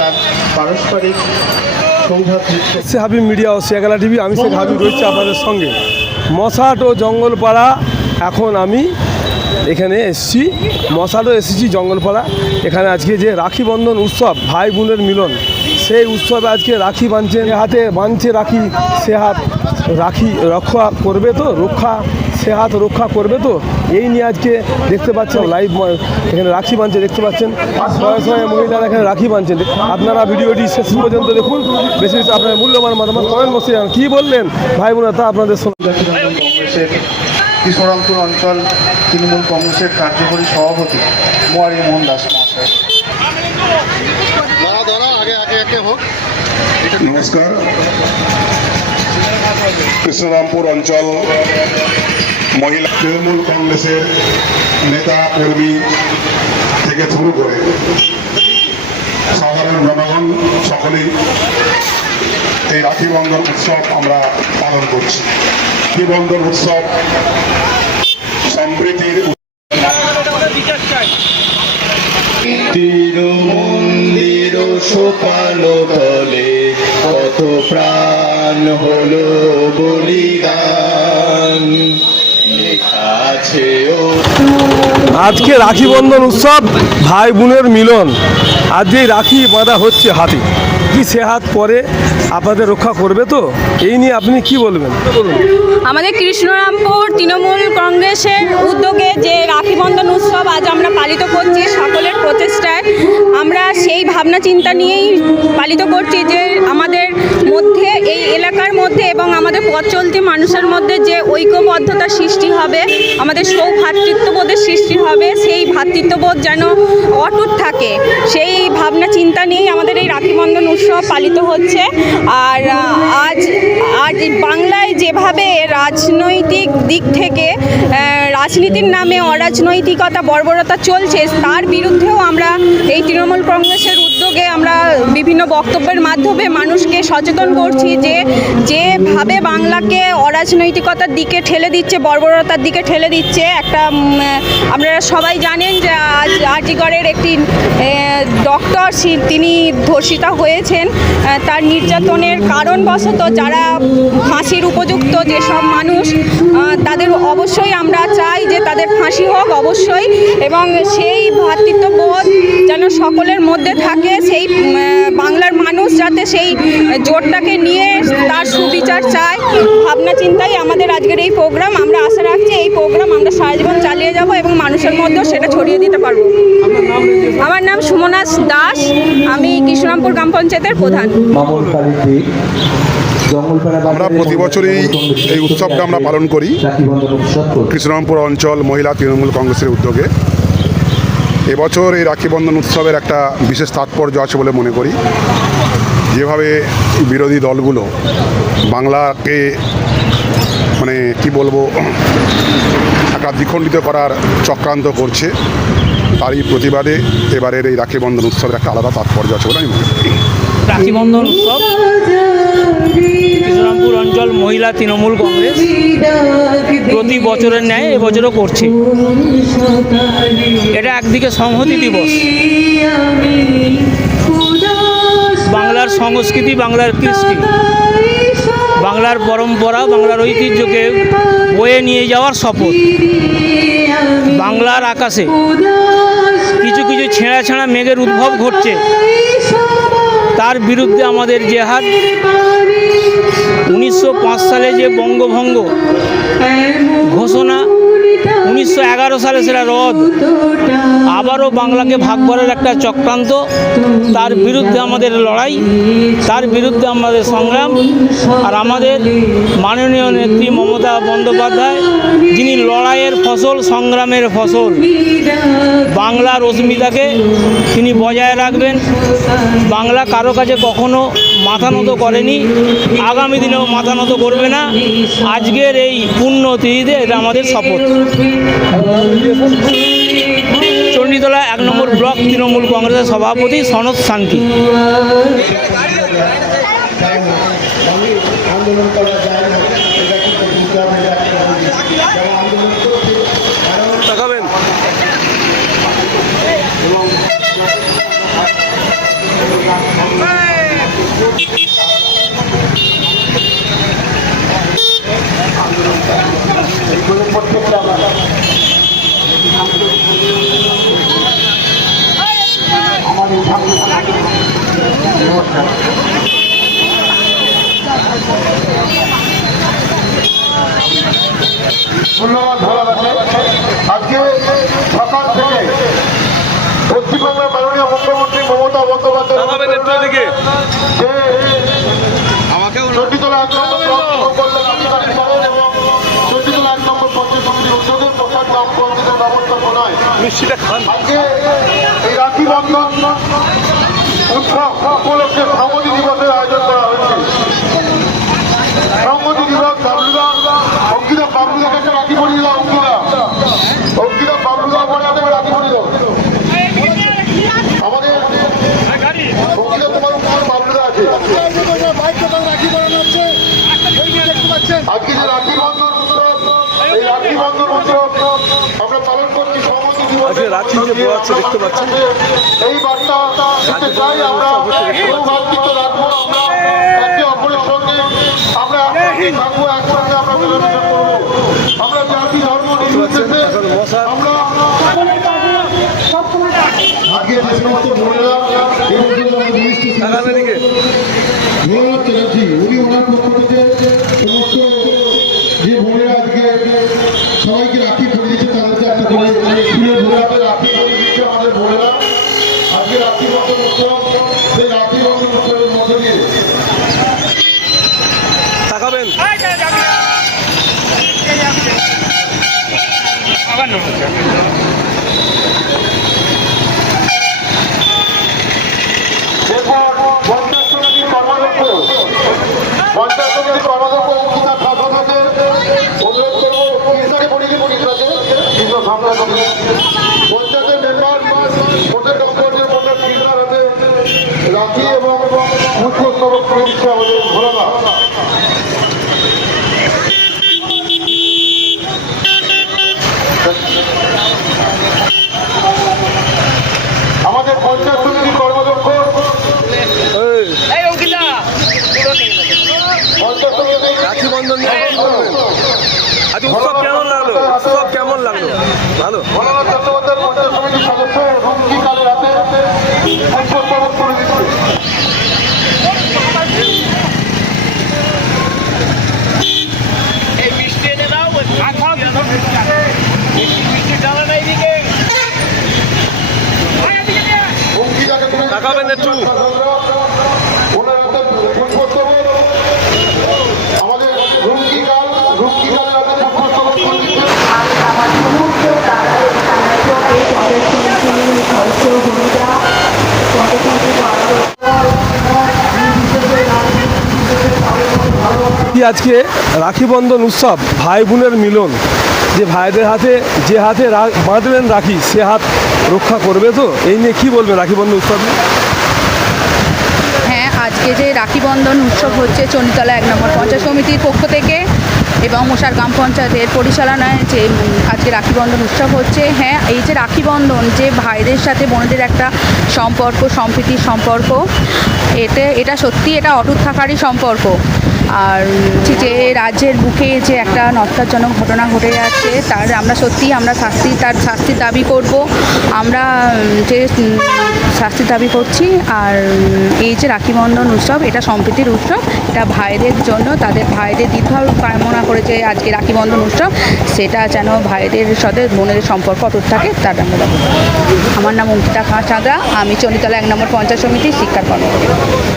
তার পারস্পরিক সৌভাতৃত্ব। হাবিব মিডিয়া ও শেখালা টিভি, আমি শেখ হাবিব রয়েছি আপনাদের সঙ্গে মশাট ও জঙ্গলপাড়া। এখন আমি এখানে এসেছি, মশাটও এসেছি জঙ্গলপাড়া। এখানে আজকে যে রাখি বন্ধন উৎসব, ভাই বোনের মিলন, সেই উৎসবে আজকে রাখি বাঁধছেন, হাতে বাঁধছে রাখি, সে হাত রাখি রক্ষা করবে তো, সে হাত রক্ষা করবে তো, এই নিয়ে আজকে দেখতে পাচ্ছেন লাইভ এখানে রাখি বাঁধছে, দেখতে পাচ্ছেন শয়ে শয়ে মহিলারা এখানে রাখি বাঁধছেন। আপনারা ভিডিওটি শেষ পর্যন্ত দেখুন, বেশি বেশি আপনার মূল্যবান মতামত কমেন্ট বসে যান। কী বললেন ভাই বোনেরা তা আপনাদের কংগ্রেসের কৃষ্ণরামপুর অঞ্চল তৃণমূল কংগ্রেসের কার্যকরী সভাপতি মোয়ারি মোহন দাস মহাশয়। নমস্কার। কৃষ্ণরামপুর অঞ্চল মহিলা তৃণমূল কংগ্রেসের নেতা কর্মী থেকে শুরু করে সাধারণ জনগণ সকলেই এই রাখি বন্ধন উৎসব আমরা পালন করছি। রাখি বন্ধন উৎসব সম্প্রীতির মন্দির সোপানো তলে কত প্রাণ হলো বলিদান। আজকে রাখি বন্ধন উৎসব, ভাই বোনের মিলন। আজকে রাখি বাঁধা হচ্ছে হাতে, কি সে হাত পরে আপনাদের রক্ষা করবে তো, এই নিয়ে আপনি কি বলবেন? আমাদের কৃষ্ণরামপুর তৃণমূল কংগ্রেসের উদ্যোগে যে রাখি বন্ধন উৎসব আজ আমরা পালিত করছি, সকলের প্রচেষ্টায় আমরা সেই ভাবনা চিন্তা নিয়েই পালিত করছি যে আমাদের মধ্যে, এই এলাকার মধ্যে এবং আমাদের পথ চলতি মানুষের মধ্যে যে ঐক্যবদ্ধতা সৃষ্টি হবে, আমাদের সৌভ্রাতৃত্ববোধের সৃষ্টি হবে, সেই ভ্রাতৃত্ববোধ যেন অটুট থাকে, সেই ভাবনা চিন্তা নিয়েই আমাদের এই রাখি বন্ধন উৎসব পালিত হচ্ছে। আর আজ বাংলায় যেভাবে রাজনৈতিক দিক থেকে রাজনীতির নামে অরাজনৈতিকতা বর্বরতা চলছে, তার বিরুদ্ধেও আমরা এই তৃণমূল কংগ্রেসের উদ্যোগে আমরা বিভিন্ন বক্তব্যের মাধ্যমে মানুষকে সচেতন করছি যে যেভাবে বাংলাকে অরাজনৈতিকতার দিকে ঠেলে দিচ্ছে, বর্বরতার দিকে ঠেলে দিচ্ছে। একটা আপনারা সবাই জানেন যে আজিগড়ের একটি ডক্টর, তিনি ধর্ষিতা হয়েছেন। তার নির্যাতনের কারণবশত যারা ফাঁসির উপযুক্ত যেসব মানুষ, তাদের অবশ্যই আমরা চাই যে তাদের ফাঁসি হোক অবশ্যই, এবং সেই ভ্রাতৃত্ববোধ যেন সকলের মধ্যে থাকে, সেই বাংলার মানুষ যাতে সেই জোটটাকে নিয়ে তার সুবিচার চায়, ভাবনা চিন্তাই আমাদের আজকের এই প্রোগ্রাম। আমরা আশা রাখছি এই প্রোগ্রাম আমরা সারা জীবন চালিয়ে যাব এবং মানুষের মধ্যেও সেটা ছড়িয়ে দিতে পারবো। আমার নাম সুমনা দাস, আমি কৃষ্ণরামপুর গ্রাম পঞ্চায়েতের প্রধান। আমরা প্রতি বছরই এই উৎসবটা আমরা পালন করি কৃষ্ণরামপুর অঞ্চল মহিলা তৃণমূল কংগ্রেসের উদ্যোগে। এবছর এই রাখি বন্ধন উৎসবের একটা বিশেষ তাৎপর্য আছে বলে মনে করি। যেভাবে বিরোধী দলগুলো বাংলাকে মানে কি বলবো একটা দ্বিখণ্ডিত করার চক্রান্ত করছে, তারই প্রতিবাদে এবারের এই রাখি বন্ধন উৎসবের একটা আলাদা তাৎপর্য আছে বলে আমি মনে করি। রাখি বন্ধন উৎসব কৃষ্ণরামপুর অঞ্চল মহিলা তৃণমূল কংগ্রেস প্রতি বছরের ন্যায় এবছরও করছে। এটা একদিকে সংহতি দিবস, বাংলার সংস্কৃতি, বাংলার কৃষ্টি, বাংলার পরম্পরা, বাংলার ঐতিহ্যকে বয়ে নিয়ে যাওয়ার শপথ। বাংলার আকাশে কিছু কিছু ছেঁড়া ছেঁড়া মেঘের উদ্ভব ঘটছে, তার বিরুদ্ধে আমাদের জেহাদ। 1905 সালে যে বঙ্গভঙ্গ ঘোষণা, 1911 সালে সেটা রদ, আবারও বাংলাকে ভাগ করার একটা চক্রান্ত, তার বিরুদ্ধে আমাদের লড়াই, তার বিরুদ্ধে আমাদের সংগ্রাম। আর আমাদের মাননীয় নেত্রী মমতা বন্দ্যোপাধ্যায়, যিনি লড়াইয়ের ফসল, সংগ্রামের ফসল, বাংলার অস্মিতাকে তিনি বজায় রাখবেন। বাংলা কারো কাছে কখনো মাথা নত করেনি, আগামী দিনেও মাথা নত করবে না। আজকের এই পুণ্যতিথিতে এটা আমাদের শপথ। চণ্ডীতলা 1 নম্বর ব্লক তৃণমূল কংগ্রেসের সভাপতি সনদ শান্তি। তাকাবেন। নমস্কার। ধন্যবাদ ভালোবাসে। আজকে সকাল থেকে পশ্চিমবঙ্গের মাননীয় মুখ্যমন্ত্রী মমতা বন্দ্যোপাধ্যায় চণ্ডীতলা 1 নম্বর ব্লক কল্যাণ অধিকারী করেন এবং চণ্ডীতলা 1 নম্বর পঞ্চায়েত সমিতির উদ্যোগে প্রসাদ গ্রাম পঞ্চায়েতের ব্যবস্থাপনায় আজকে এই রাখি বন্ধন উৎসব উপলক্ষে সংহতি দিবসের আয়োজন করা হয়েছে। সংহতি দিবস বাবলুদা অঙ্কিতা বাবলুদাকে একটা রাখি পরিয়ে দাও। অঙ্কিতা বাবলুদা পরে তুমি রাখি পরিয়ে দাও। আমাদের অঙ্কিতা তোমার উপর বাবলুদা আছে। আজকে যে রাখি বন্ধন উৎসব, এই রাখি বন্ধন উৎসব আমরা পালন করছি সংহতি দিবস। আজকে রাখি যে বোয়াচ্ছে দেখতে পাচ্ছেন, এই বার্তা দিতে চাই আমরা ভাতৃত্ব রাখবো, আমরা একে অপরের সঙ্গে আমরা থাকবো, একসঙ্গে আমরা মেলামেশা করবো। আমরা জাতি ধর্ম নির্বিশেষে আমরা আজকে যে সমস্ত বোনেরা চ্যাটার্জি উনি ওনার পক্ষ থেকে সমস্ত যে বোনেরা আজকে সবাইকে রাখি পরিয়ে দিচ্ছে, তাদেরকে একটা করে ফুলের বোনাতে রাখি পরিয়ে দিচ্ছে আমাদের বোনেরা। আজকে রাখি বন্ধন উৎসব, সেই রাখি বন্ধন উৎসবের মধ্য দিয়ে তাকাবেন। পঞ্চায়েত সমিতির কর্মাধ্যক্ষ অঙ্কিতা ঠাকুরকে অনুরোধ করবো কৃষ্ণাকে পড়িয়ে কৃষ্ণাকে কৃষ্ণ সামনে পঞ্চায়েতের মেম্বার ওদের দপ্তরের মধ্যে কৃষ্ণার হাতে রাখি এবং মুখ্য স্তবক করে দিচ্ছে আমাদের ভোলাদা। আমাদের পঞ্চায়েত সমিতির কর্মাধ্যক্ষ রাখি বন্ধন নিয়ে কি বলবেন? আজ উৎসব কেমন লাগলো? উৎসব কেমন লাগলো? ভালো। ভোলানাথ চট্টোপাধ্যায় পঞ্চায়েত সমিতির সদস্য রুমকি কালের হাতে পুষ্পস্তবক করে দিচ্ছে। অঙ্কিতাকে তাকাবেন একটু। ওনার হাতে পুষ্পস্তবক, আমাদের রুমকি কালের হাতে পুষ্পস্তবক করে দিচ্ছে। আজকে রাখি বন্ধন উৎসব, ভাই বোনের মিলন, যে ভাইদের হাতে যে হাতে বাঁধলেন রাখি সে হাত রক্ষা করবে তো, এই নিয়ে কি বলবেন রাখি বন্ধন উৎসব নিয়ে? হ্যাঁ, আজকে যে রাখি বন্ধন উৎসব হচ্ছে চণ্ডীতলা 1 নম্বর পঞ্চায়েত সমিতির পক্ষ থেকে এবং মশার গ্রাম পঞ্চায়েতের পরিচালনায় যে আজকে রাখি বন্ধন উৎসব হচ্ছে। হ্যাঁ, এই যে রাখি বন্ধন যে ভাইদের সাথে বোনদের একটা সম্পর্ক, সম্প্রীতির সম্পর্ক, এটা সত্যি এটা অটুট থাকারই সম্পর্ক। আর যে রাজ্যের বুকে যে একটা নস্তারজনক ঘটনা ঘটে যাচ্ছে তার আমরা সত্যিই আমরা শাস্তির দাবি করব, আমরা যে শাস্তির দাবি করছি। আর এই যে রাখি বন্ধন উৎসব এটা সম্প্রীতির উৎসব, এটা ভাইদের জন্য, তাদের ভাইদের দীর্ঘায়ু কামনা করেছে আজকে রাখি বন্ধন উৎসব, সেটা যেন ভাইদের সাথে বোনেদের সম্পর্ক অটুট থাকে তার আমরা দাবি। আমার নাম অঙ্কিতা চাঁদা, আমি চণ্ডীতলা 1 নম্বর পঞ্চায়েত সমিতির শিক্ষার কর্মকর্তা।